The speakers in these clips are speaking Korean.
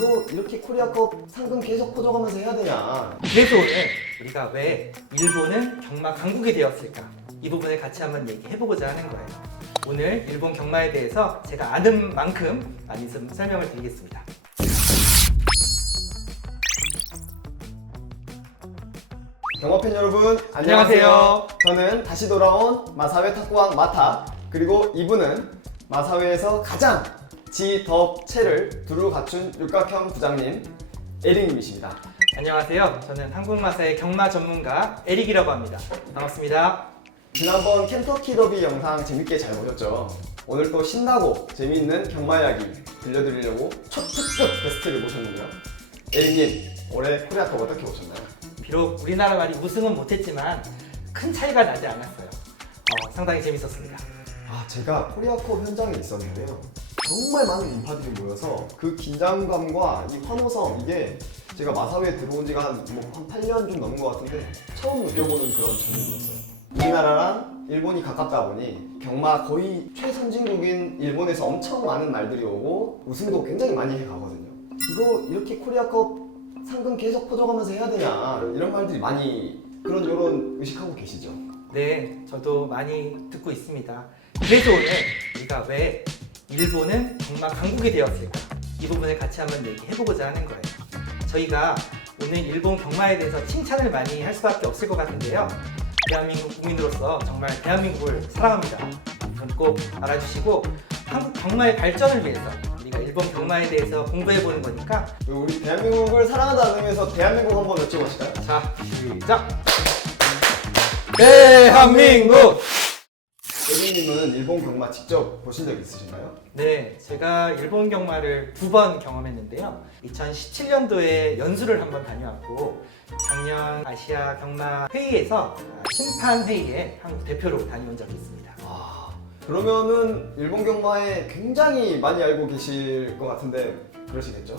이거 이렇게 코리아컵 상금 계속 퍼져가면서 해야 되냐? 그래서 오늘 우리가 왜 일본은 경마 강국이 되었을까? 이 부분을 같이 한번 얘기해보고자 하는 거예요. 오늘 일본 경마에 대해서 제가 아는 만큼 많이 좀 설명을 드리겠습니다. 경마팬 여러분 안녕하세요. 저는 다시 돌아온 마사회 탁구왕 마타, 그리고 이분은 마사회에서 가장 지덕체를 두루 갖춘 육각형 부장님 에릭님이십니다. 안녕하세요. 저는 한국마사의 경마 전문가 에릭이라고 합니다. 반갑습니다. 지난번 켄터키 더비 영상 재밌게 잘 보셨죠? 오늘 또 신나고 재미있는 경마 이야기 들려드리려고 초특급 게스트를 모셨는데요. 에릭님, 올해 코리아컵 어떻게 보셨나요? 비록 우리나라 말이 우승은 못했지만 큰 차이가 나지 않았어요. 상당히 재밌었습니다. 제가 코리아컵 현장에 있었는데요. 정말 많은 인파들이 모여서 그 긴장감과 이 환호성, 이게 제가 마사회에 들어온 지가 한 8년 좀 넘은 것 같은데 처음 느껴보는 그런 전이었어요. 우리나라랑 일본이 가깝다 보니 경마 거의 최선진국인 일본에서 엄청 많은 말들이 오고 우승도 굉장히 많이 해가거든요. 이거 이렇게 코리아컵 상금 계속 퍼져가면서 해야 되냐, 이런 말들이 많이 그런 의식하고 계시죠? 네, 저도 많이 듣고 있습니다. 그래서 오늘 우리가 왜 일본은 경마 강국이 되었을까? 이 부분을 같이 한번 얘기해보고자 하는 거예요. 저희가 오늘 일본 경마에 대해서 칭찬을 많이 할 수밖에 없을 것 같은데요. 대한민국 국민으로서 정말 대한민국을 사랑합니다. 이건 꼭 알아주시고 한국 경마의 발전을 위해서 우리가 일본 경마에 대해서 공부해보는 거니까 우리 대한민국을 사랑한다는 의미에서 대한민국 한번 외쳐보실까요? 자, 시작! 대한민국! 에릭님은 일본 경마 직접 보신 적 있으신가요? 네, 제가 일본 경마를 2번 경험했는데요. 2017년도에 연수를 한번 다녀왔고 작년 아시아 경마 회의에서 심판 회의에 한국 대표로 다녀온 적이 있습니다. 그러면은 일본 경마에 굉장히 많이 알고 계실 것 같은데 그러시겠죠?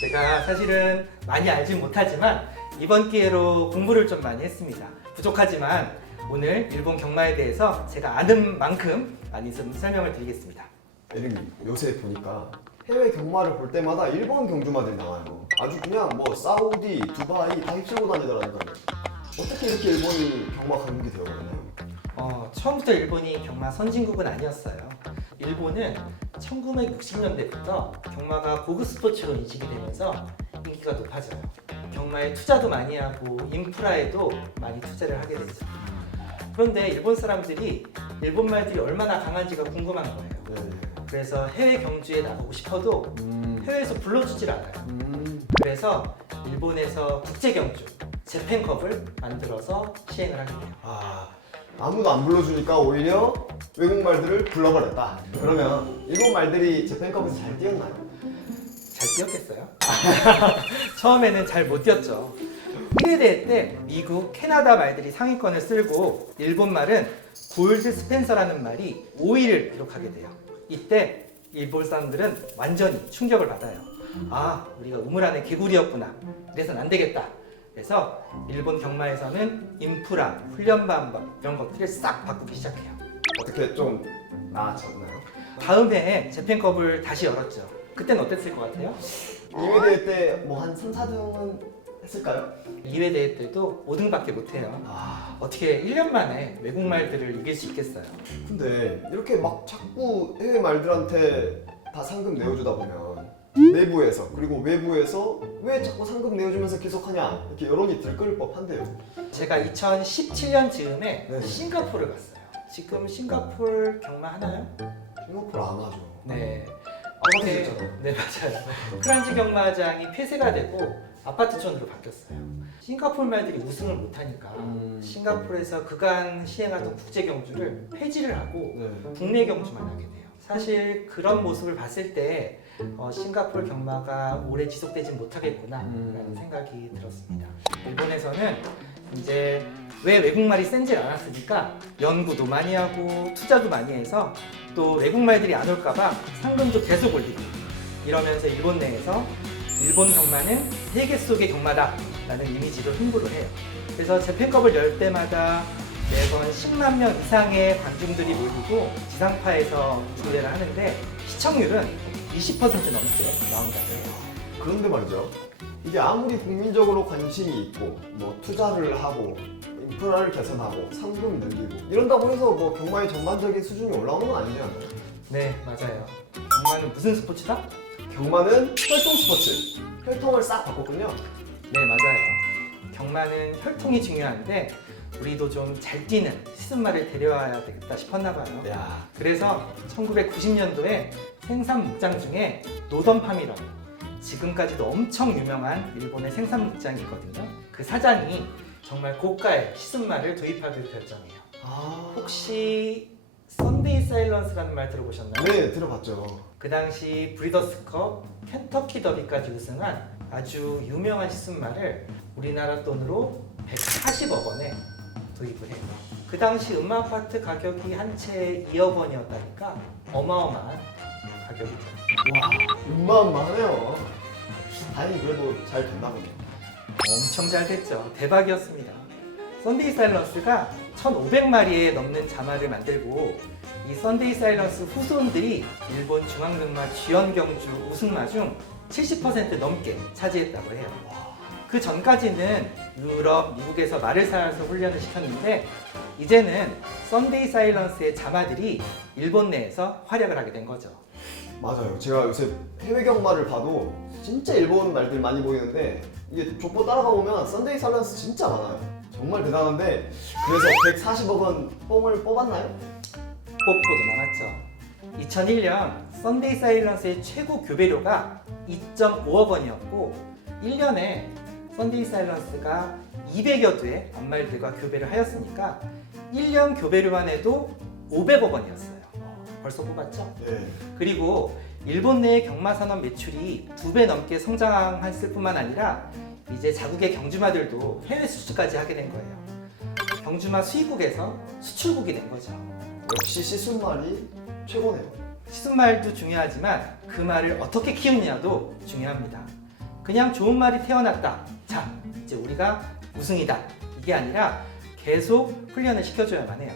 제가 사실은 많이 알진 못하지만 이번 기회로 공부를 좀 많이 했습니다. 부족하지만 오늘 일본 경마에 대해서 제가 아는 만큼 많이 좀 설명을 드리겠습니다. 에릭님, 요새 보니까 해외 경마를 볼 때마다 일본 경주마들이 나와요. 아주 그냥 뭐 사우디, 두바이 다 휩쓸고 다니더라니까요. 어떻게 이렇게 일본이 경마 강국이 되어버렸나요? 처음부터 일본이 경마 선진국은 아니었어요. 일본은 1960년대부터 경마가 고급 스포츠로 인식이 되면서 인기가 높아져요. 경마에 투자도 많이 하고 인프라에도 많이 투자를 하게 됐죠. 그런데 일본 사람들이 일본 말들이 얼마나 강한지가 궁금한 거예요. 네. 그래서 해외 경주에 나가고 싶어도 해외에서 불러주질 않아요. 그래서 일본에서 국제 경주, 재팬컵을 만들어서 시행을 하게 돼요. 아무도 안 불러주니까 오히려 외국 말들을 불러버렸다. 그러면 일본 말들이 재팬컵에서 잘 뛰었나요? 잘 뛰었겠어요? 처음에는 잘 못 뛰었죠. 1회 대회 때 미국, 캐나다 말들이 상위권을 쓸고 일본 말은 골드 스펜서라는 말이 5위를 기록하게 돼요. 이때 일본 사람들은 완전히 충격을 받아요. 우리가 우물 안에 개구리였구나. 이래서는 안 되겠다. 그래서 일본 경마에서는 인프라, 훈련 방법 이런 것들을 싹 바꾸기 시작해요. 어떻게 좀 나아졌나요? 다음 해에 재팬컵을 다시 열었죠. 그때는 어땠을 것 같아요? 2회 대회 때 뭐 한 3, 4등은 했을까요? 2회 대회 때도 5등밖에 못해요. 어떻게 1년 만에 외국말들을 이길 수 있겠어요? 근데 이렇게 막 자꾸 해외 말들한테 다 상금 내어주다 보면 내부에서 그리고 외부에서 왜 자꾸 상금 내어주면서 계속하냐, 이렇게 여론이 들끓을 법한데요. 제가 2017년 즈음에 네. 싱가포르를 갔어요. 지금 싱가포르 경마 하나요? 싱가포르 안 하죠. 네. 폐쇄됐잖아요. 네, 맞아요. 크란지 경마장이 폐쇄가 되고 아파트촌으로 바뀌었어요. 싱가포르 말들이 우승을 못하니까 싱가포르에서 그간 시행하던 국제 경주를 폐지를 하고 네. 국내 경주만 하게 돼요. 사실 그런 모습을 봤을 때 싱가포르 경마가 오래 지속되진 못하겠구나라는 생각이 들었습니다. 일본에서는 이제 왜 외국말이 센지 알았으니까 연구도 많이 하고 투자도 많이 해서 또 외국말들이 안 올까봐 상금도 계속 올리고 이러면서 일본 내에서 일본 경마는 세계 속의 경마다 라는 이미지로 홍보를 해요. 그래서 재팬컵을 열 때마다 매번 10만 명 이상의 관중들이 몰리고 지상파에서 중계를 하는데 시청률은 20% 넘게 나온다고 해요. 그런데 말이죠. 이게 아무리 국민적으로 관심이 있고 뭐 투자를 하고 인프라를 개선하고 상금 늘리고 이런다고 해서 뭐 경마의 전반적인 수준이 올라오는 건 아니지 않나요? 네, 맞아요. 경마는 무슨 스포츠다? 경마는 혈통 스포츠. 혈통을 싹 바꿨군요. 네, 맞아요. 경마는 혈통이 중요한데 우리도 좀 잘 뛰는 시즌마를 데려와야 되겠다 싶었나 봐요. 야, 그래서 1990년도에 생산 목장 중에 노던 파미런, 지금까지도 엄청 유명한 일본의 생산 목장이 있거든요. 그 사장이 정말 고가의 시즌마를 도입하기로 결정해요. 혹시 썬데이 사일런스라는 말 들어보셨나요? 네, 들어봤죠. 그 당시 브리더스컵, 켄터키 더비까지 우승한 아주 유명한 시즌마를 우리나라 돈으로 140억 원에 도입을 해요. 그 당시 음마 아파트 가격이 한 채에 2억 원이었다니까 어마어마한 가격이죠. 와, 음마음마하네요. 다행히 그래도 잘 됐나 보네요. 엄청 잘 됐죠. 대박이었습니다. 썬데이 사일런스가 1,500마리에 넘는 자마를 만들고 이 썬데이 사일런스 후손들이 일본 중앙경마 쥐연경주 우승마 중 70% 넘게 차지했다고 해요. 그 전까지는 유럽, 미국에서 말을 사서 훈련을 시켰는데 이제는 썬데이 사일런스의 자마들이 일본 내에서 활약을 하게 된 거죠. 맞아요. 제가 요새 해외 경마를 봐도 진짜 일본 말들 많이 보이는데 이게 족보 따라가 보면 썬데이 사일런스 진짜 많아요. 정말 대단한데 그래서 140억 원 뽕을 뽑았나요? 뽑고도 남았죠. 2001년 썬데이 사일런스의 최고 교배료가 2.5억 원이었고 1년에 썬데이 사일런스가 200여 두의 암말들과 교배를 하였으니까 1년 교배료만 해도 500억 원이었어요. 벌써 뽑았죠? 네. 그리고 일본 내의 경마 산업 매출이 2배 넘게 성장했을 뿐만 아니라 이제 자국의 경주마들도 해외 수출까지 하게 된 거예요. 경주마 수입국에서 수출국이 된 거죠. 역시 시순말이 최고네요. 시순말도 중요하지만 그 말을 어떻게 키우느냐도 중요합니다. 그냥 좋은 말이 태어났다. 자, 이제 우리가 우승이다. 이게 아니라 계속 훈련을 시켜줘야만 해요.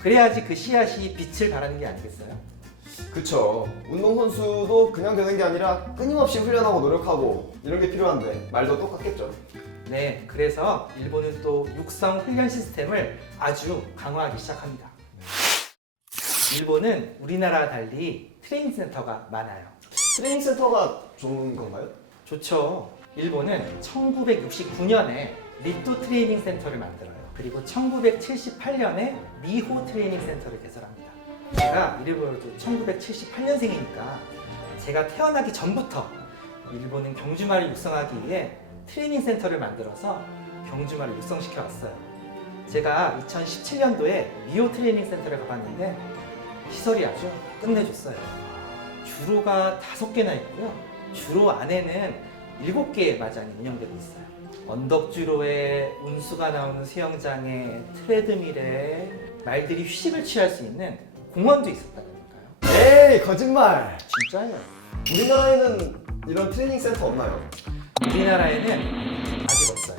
그래야지 그 씨앗이 빛을 발하는 게 아니겠어요? 그쵸. 운동선수도 그냥 되는 게 아니라 끊임없이 훈련하고 노력하고 이런 게 필요한데 말도 똑같겠죠. 네, 그래서 일본은 또 육성 훈련 시스템을 아주 강화하기 시작합니다. 일본은 우리나라와 달리 트레이닝 센터가 많아요. 트레이닝 센터가 좋은 건가요? 좋죠. 일본은 1969년에 리토 트레이닝 센터를 만들어요. 그리고 1978년에 미호 트레이닝 센터를 개설합니다. 제가 이래보여도 1978년생이니까 제가 태어나기 전부터 일본은 경주마를 육성하기 위해 트레이닝 센터를 만들어서 경주마를 육성시켜 왔어요. 제가 2017년도에 미호 트레이닝 센터를 가봤는데 시설이 아주 끝내줬어요. 주로가 5개나 있고요. 주로 안에는 7개의 마장이 운영되고 있어요. 언덕주로에 운수가 나오는 수영장에 트레드밀에 말들이 휴식을 취할 수 있는 공원도 있었다니까요. 에이, 거짓말! 진짜예요. 우리나라에는 이런 트레이닝 센터 없나요? 우리나라에는 아직 없어요.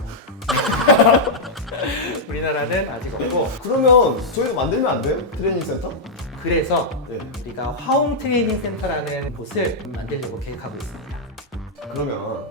우리나라는 아직 없고 그러면 저희도 만들면 안 돼요? 트레이닝 센터? 그래서 네. 우리가 화홍 트레이닝 센터라는 곳을 만들려고 계획하고 있습니다. 그러면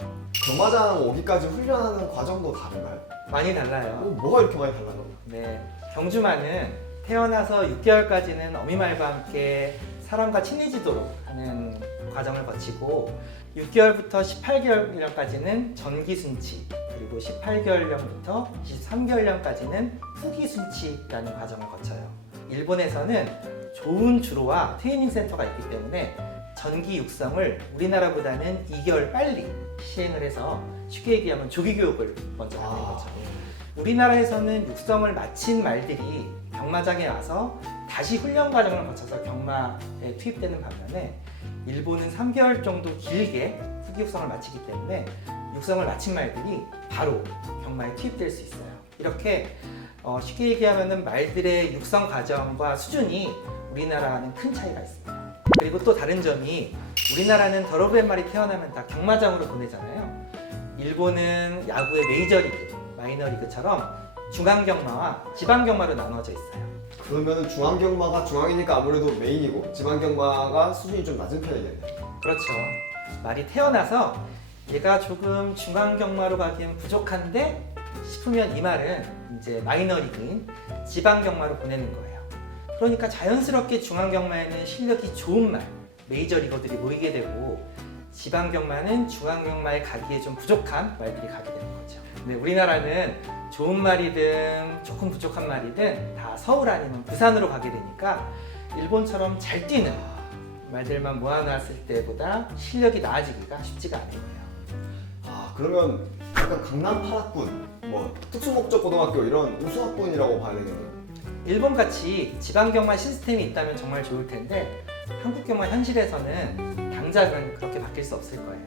경마장 오기까지 훈련하는 과정도 다른가요? 많이 달라요. 뭐가 이렇게 많이 달라요? 네, 경주마는 태어나서 6개월까지는 어미말과 함께 사람과 친해지도록 하는 과정을 거치고 6개월부터 18개월령까지는 전기순치 그리고 18개월령부터 23개월령까지는 후기순치라는 과정을 거쳐요. 일본에서는 좋은 주로와 트레이닝 센터가 있기 때문에 전기 육성을 우리나라보다는 2개월 빨리 시행을 해서 쉽게 얘기하면 조기 교육을 먼저 하는 거죠. 우리나라에서는 육성을 마친 말들이 경마장에 와서 다시 훈련 과정을 거쳐서 경마에 투입되는 반면에 일본은 3개월 정도 길게 후기 육성을 마치기 때문에 육성을 마친 말들이 바로 경마에 투입될 수 있어요. 이렇게 쉽게 얘기하면 말들의 육성 과정과 수준이 우리나라와는 큰 차이가 있습니다. 그리고 또 다른 점이 우리나라는 더러브의 말이 태어나면 다 경마장으로 보내잖아요. 일본은 야구의 메이저리그, 마이너리그처럼 중앙경마와 지방경마로 나눠져 있어요. 그러면 중앙경마가 중앙이니까 아무래도 메인이고 지방경마가 수준이 좀 낮은 편이겠네요. 그렇죠. 말이 태어나서 얘가 조금 중앙경마로 가기엔 부족한데 싶으면 이 말은 이제 마이너리그인 지방경마로 보내는 거예요. 그러니까 자연스럽게 중앙경마에는 실력이 좋은 말, 메이저리거들이 모이게 되고 지방경마는 중앙경마에 가기에 좀 부족한 말들이 가게 되는 거죠. 근데 우리나라는 좋은 말이든 조금 부족한 말이든 다 서울 아니면 부산으로 가게 되니까 일본처럼 잘 뛰는 말들만 모아놨을 때보다 실력이 나아지기가 쉽지가 않은 거예요. 아, 그러면 약간 강남 8학군, 뭐 특수목적고등학교 이런 우수학군이라고 봐야 되겠네요. 일본같이 지방경마 시스템이 있다면 정말 좋을 텐데 한국경마 현실에서는 당장은 그렇게 바뀔 수 없을 거예요.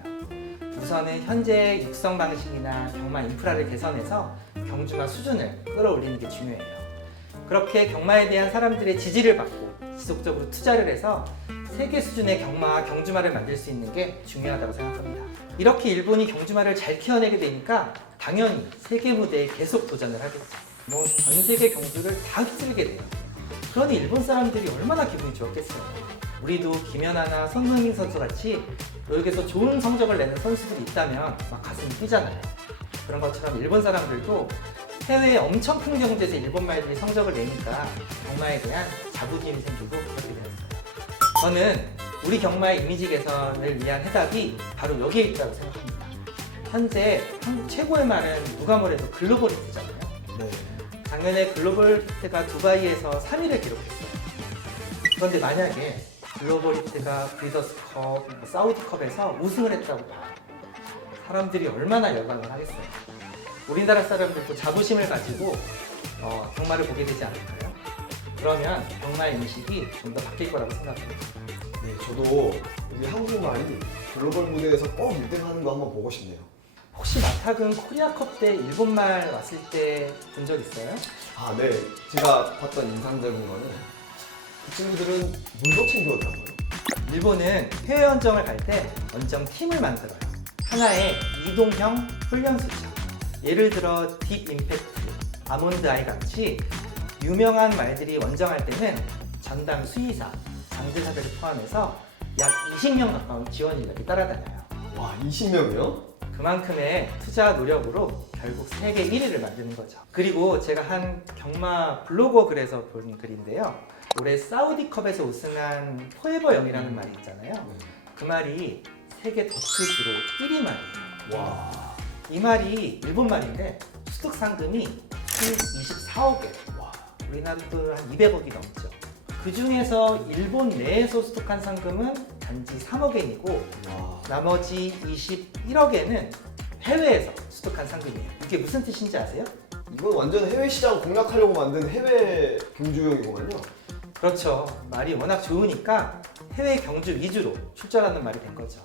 우선은 현재 육성 방식이나 경마 인프라를 개선해서 경주마 수준을 끌어올리는 게 중요해요. 그렇게 경마에 대한 사람들의 지지를 받고 지속적으로 투자를 해서 세계 수준의 경마와 경주마를 만들 수 있는 게 중요하다고 생각합니다. 이렇게 일본이 경주마를 잘 키워내게 되니까 당연히 세계 무대에 계속 도전을 하겠죠. 뭐 전 세계 경주를 다 휩쓸게 돼요. 그러니 일본 사람들이 얼마나 기분이 좋았겠어요. 우리도 김연아나 손흥민 선수 같이 여기서 좋은 성적을 내는 선수들이 있다면 막 가슴이 뛰잖아요. 그런 것처럼 일본 사람들도 해외에 엄청 큰 경주에서 일본 말들이 성적을 내니까 경마에 대한 자부심이 생기고 그렇게 되었어요. 저는 우리 경마의 이미지 개선을 위한 해답이 바로 여기에 있다고 생각합니다. 현재 한국 최고의 말은 누가 뭐래도 글로벌 히트잖아요. 네. 작년에 글로벌 히트가 두바이에서 3위를 기록했어요. 그런데 만약에 글로벌 히트가 브리더스컵, 사우디컵에서 우승을 했다고 봐요. 사람들이 얼마나 열광을 하겠어요. 우리나라 사람들도 자부심을 가지고 경마를 보게 되지 않을까요? 그러면 경마의 인식이 좀 더 바뀔 거라고 생각합니다. 네, 저도 우리 한국말이 글로벌 무대에서 꼭 1등하는 거 한번 보고 싶네요. 혹시 마탁은 코리아컵 때 일본말 왔을 때 본 적 있어요? 아, 네. 제가 봤던 인상적인 거는 그 친구들은 물도 챙겨오더라고요. 일본은 해외 원정을 갈 때 원정 팀을 만들어요. 하나의 이동형 훈련소죠. 예를 들어 딥 임팩트, 아몬드 아이 같이 유명한 말들이 원정할 때는 전담 수의사, 장제사들을 포함해서 약 20명 가까운 지원 인력이 따라다녀요. 와, 20명이요? 그만큼의 투자 노력으로 결국 세계 1위를 만드는 거죠. 그리고 제가 한 경마 블로거 글에서 본 글인데요. 올해 사우디컵에서 우승한 포에버 영이라는 말이 있잖아요. 그 말이 세계 더트 주로 1위 말이에요. 와. 이 말이 일본 말인데 수득 상금이 24억에 우리나라 돈 한 200억이 넘죠. 그 중에서 일본 내에서 수득한 상금은 단지 3억엔이고 와. 나머지 21억엔은 해외에서 수득한 상금이에요. 이게 무슨 뜻인지 아세요? 이건 완전 해외 시장 공략하려고 만든 해외 경주용이구만요. 그렇죠. 말이 워낙 좋으니까 해외 경주 위주로 출전하는 말이 된 거죠.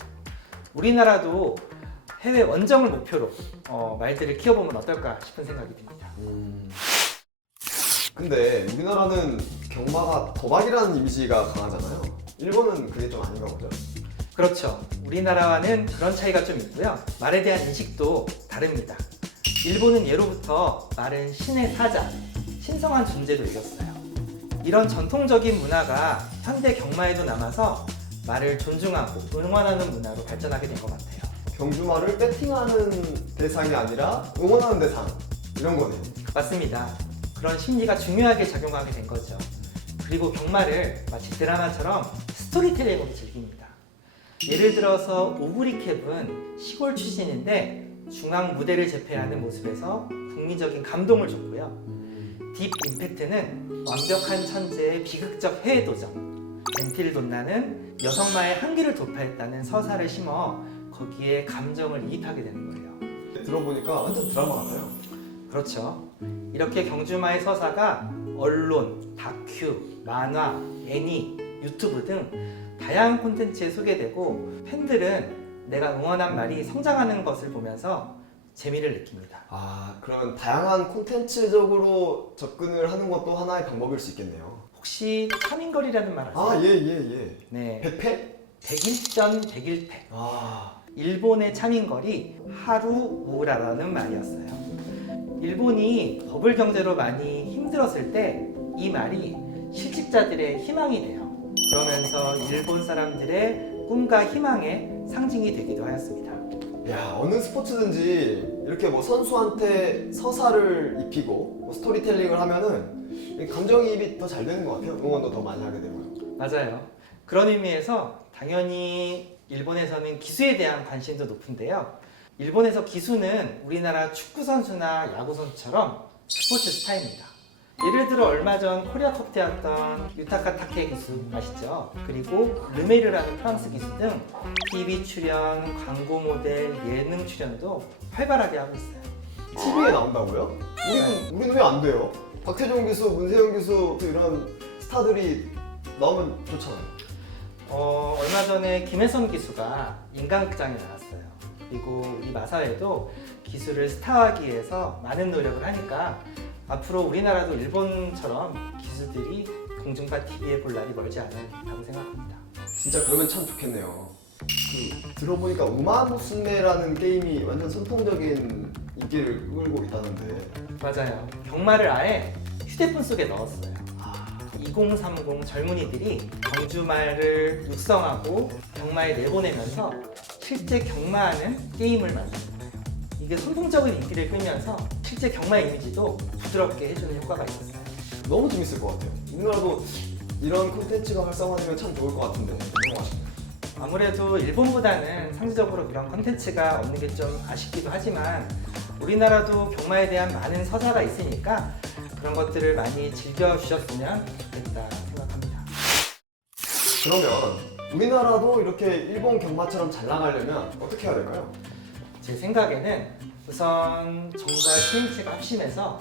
우리나라도 해외 원정을 목표로 말들을 키워보면 어떨까 싶은 생각이 듭니다. 근데 우리나라는 경마가 도박이라는 이미지가 강하잖아요. 일본은 그게 좀 아닌가 보죠? 그렇죠. 우리나라와는 그런 차이가 좀 있고요. 말에 대한 인식도 다릅니다. 일본은 예로부터 말은 신의 사자, 신성한 존재로 여겼어요. 이런 전통적인 문화가 현대 경마에도 남아서 말을 존중하고 응원하는 문화로 발전하게 된 것 같아요. 경주마를 배팅하는 대상이 아니라 응원하는 대상 이런 거네요. 맞습니다. 그런 심리가 중요하게 작용하게 된 거죠. 그리고 경마를 마치 드라마처럼 스토리텔링으로 즐깁니다. 예를 들어서 오브리캡은 시골 출신인데 중앙 무대를 제패하는 모습에서 국민적인 감동을 줬고요. 딥 임팩트는 완벽한 천재의 비극적 해외 도전, 젠틸 돈나는 여성마의 한계를 돌파했다는 서사를 심어 거기에 감정을 이입하게 되는 거예요. 들어보니까 완전 드라마 같아요. 그렇죠. 이렇게 경주마의 서사가 언론, 다큐, 만화, 애니, 유튜브 등 다양한 콘텐츠에 소개되고 팬들은 내가 응원한 말이 성장하는 것을 보면서 재미를 느낍니다. 아, 그러면 다양한 콘텐츠적으로 접근을 하는 것도 하나의 방법일 수 있겠네요. 혹시 차민걸이라는 말 아세요? 아, 예. 네. 백패? 백일전 백일패. 아, 일본의 차민걸이 하루 우라라는 말이었어요. 일본이 버블 경제로 많이 힘들었을 때 이 말이 실직자들의 희망이 돼요. 그러면서 일본 사람들의 꿈과 희망의 상징이 되기도 하였습니다. 야, 어느 스포츠든지 이렇게 뭐 선수한테 서사를 입히고 뭐 스토리텔링을 하면은 감정이입이 더 잘 되는 것 같아요. 응원도 더 많이 하게 되고요. 맞아요. 그런 의미에서 당연히 일본에서는 기수에 대한 관심도 높은데요. 일본에서 기수는 우리나라 축구 선수나 야구 선수처럼 스포츠 스타입니다. 예를 들어 얼마 전 코리아컵 때였던 유타카 타케 기수 아시죠? 그리고 르메르라는 프랑스 기수 등 TV 출연, 광고 모델, 예능 출연도 활발하게 하고 있어요. TV에 나온다고요? 우리는 왜 안 돼요? 박태종 기수, 문세영 기수 이런 스타들이 나오면 좋잖아요. 얼마 전에 김혜선 기수가 인간극장에 나왔어요. 그리고 우리 마사회도 기수를 스타화하기 위해서 많은 노력을 하니까 앞으로 우리나라도 일본처럼 기수들이 공중파 TV에 볼 날이 멀지 않다고 생각합니다. 진짜 그러면 참 좋겠네요. 들어보니까 우마무스메라는 게임이 완전 선풍적인 인기를 끌고 있다는데. 맞아요. 경마를 아예 휴대폰 속에 넣었어요. 2030 젊은이들이 경주말을 육성하고 경마에 내보내면서 실제 경마하는 게임을 만든 거예요. 이게 선풍적인 인기를 끌면서 실제 경마 이미지도 부드럽게 해주는 효과가 있었어요. 너무 재밌을 것 같아요. 우리나라도 이런 콘텐츠가 활성화되면 참 좋을 것 같은데 너무 아쉽네요. 아무래도 일본보다는 상대적으로 그런 콘텐츠가 없는 게 좀 아쉽기도 하지만 우리나라도 경마에 대한 많은 서사가 있으니까 그런 것들을 많이 즐겨주셨으면 좋겠다 생각합니다. 그러면 우리나라도 이렇게 일본 경마처럼 잘 나가려면 어떻게 해야 될까요? 제 생각에는 우선 정부와 시행체가 합심해서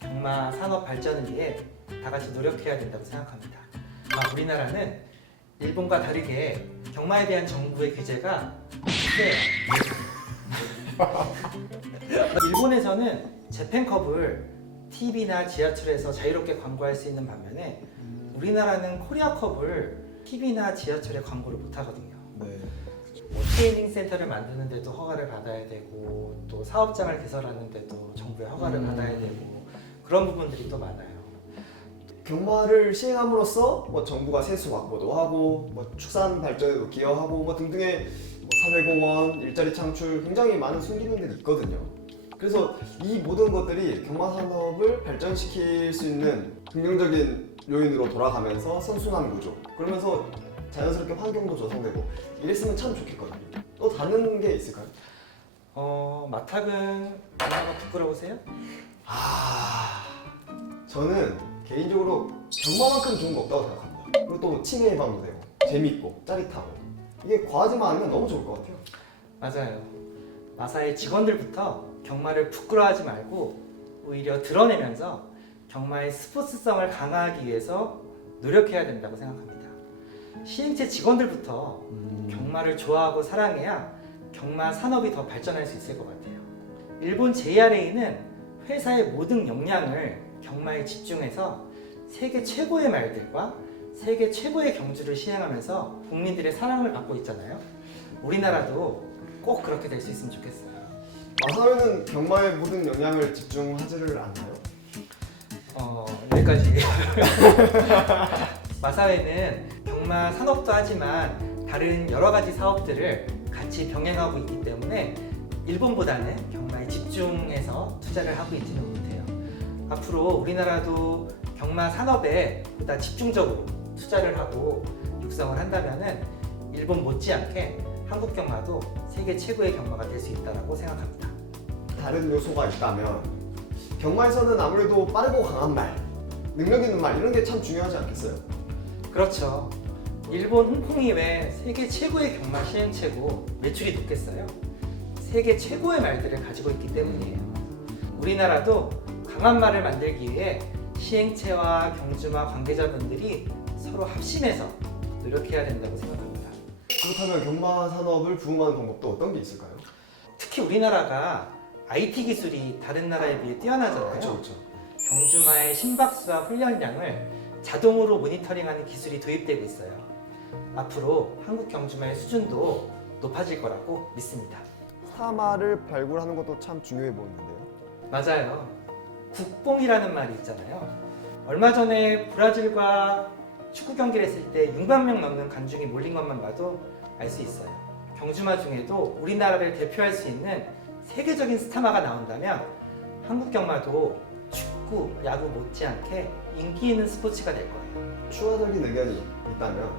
경마 산업 발전을 위해 다 같이 노력해야 된다고 생각합니다. 우리나라는 일본과 다르게 경마에 대한 정부의 규제가 세요. 일본에서는 재팬컵을 TV나 지하철에서 자유롭게 광고할 수 있는 반면에 우리나라는 코리아컵을 TV나 지하철에 광고를 못 하거든요. 네. 트레이닝 센터를 만드는데도 허가를 받아야 되고 또 사업장을 개설하는데도 정부의 허가를 받아야 되고 그런 부분들이 또 많아요. 경마를 시행함으로써 뭐 정부가 세수 확보도 하고 뭐 축산 발전에도 기여하고 뭐 등등의 뭐 사회공헌, 일자리 창출 굉장히 많은 순기능들이 있거든요. 그래서 이 모든 것들이 경마 산업을 발전시킬 수 있는 긍정적인 요인으로 돌아가면서 선순환 구조 그러면서 자연스럽게 환경도 조성되고 이랬으면 참 좋겠거든요. 또 다른 게 있을까요? 마탁은 얼마나 부끄러우세요? 저는 개인적으로 경마만큼 좋은 거 없다고 생각합니다. 그리고 또 치매 예방도 되고 재밌고 짜릿하고 이게 과하지만 않으면 너무 좋을 것 같아요. 맞아요. 마사의 직원들부터 경마를 부끄러워하지 말고 오히려 드러내면서 경마의 스포츠성을 강화하기 위해서 노력해야 된다고 생각합니다. 시행체 직원들부터 경마를 좋아하고 사랑해야 경마 산업이 더 발전할 수 있을 것 같아요. 일본 JRA는 회사의 모든 역량을 경마에 집중해서 세계 최고의 말들과 세계 최고의 경주를 시행하면서 국민들의 사랑을 받고 있잖아요. 우리나라도 꼭 그렇게 될 수 있으면 좋겠어요. 마사회는 경마에 모든 영향을 집중하지를 않나요? 여기까지. 마사회는 경마 산업도 하지만 다른 여러 가지 사업들을 같이 병행하고 있기 때문에 일본보다는 경마에 집중해서 투자를 하고 있지는 못해요. 앞으로 우리나라도 경마 산업에 보다 집중적으로 투자를 하고 육성을 한다면은 일본 못지않게 한국 경마도 세계 최고의 경마가 될 수 있다고 생각합니다. 다른 요소가 있다면 경마에서는 아무래도 빠르고 강한 말, 능력 있는 말 이런 게 참 중요하지 않겠어요? 그렇죠. 일본 홍콩이 왜 세계 최고의 경마 시행체고 매출이 높겠어요? 세계 최고의 말들을 가지고 있기 때문이에요. 우리나라도 강한 말을 만들기 위해 시행체와 경주마 관계자분들이 서로 합심해서 노력해야 된다고 생각합니다. 그렇다면 경마 산업을 부흥하는 방법도 어떤 게 있을까요? 특히 우리나라가 IT 기술이 다른 나라에 비해 뛰어나잖아요. 그렇죠. 경주마의 심박수와 훈련량을 자동으로 모니터링하는 기술이 도입되고 있어요. 앞으로 한국 경주마의 수준도 높아질 거라고 믿습니다. 스타마를 발굴하는 것도 참 중요해 보이는데요. 맞아요. 국뽕이라는 말이 있잖아요. 얼마 전에 브라질과 축구 경기를 했을 때 6만 명 넘는 관중이 몰린 것만 봐도 알 수 있어요. 경주마 중에도 우리나라를 대표할 수 있는 세계적인 스타마가 나온다면 한국 경마도 축구, 야구 못지않게 인기 있는 스포츠가 될 거예요. 추가적인 의견이 있다면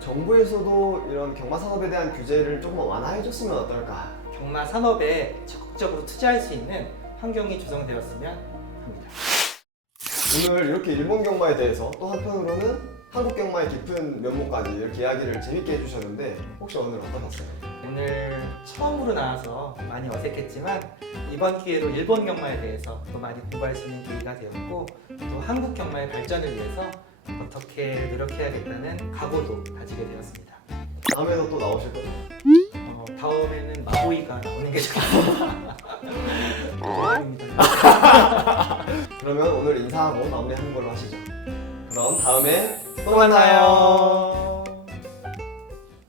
정부에서도 이런 경마 산업에 대한 규제를 조금 완화해줬으면 어떨까? 경마 산업에 적극적으로 투자할 수 있는 환경이 조성되었으면 합니다. 오늘 이렇게 일본 경마에 대해서 또 한편으로는 한국 경마의 깊은 면모까지 이렇게 이야기를 재밌게 해주셨는데 혹시 오늘 어떠셨어요? 오늘 처음으로 나와서 많이 어색했지만 이번 기회로 일본 경마에 대해서 또 많이 공부할 수 있는 기회가 되었고 또 한국 경마의 발전을 위해서 어떻게 노력해야겠다는 각오도 가지게 되었습니다. 다음에도 또 나오실 거죠? 다음에는 마보이가 나오는 게 좋겠습니다. 그러면 오늘 인사하고 마무리하는 걸로 하시죠. 그럼 다음에 또 만나요.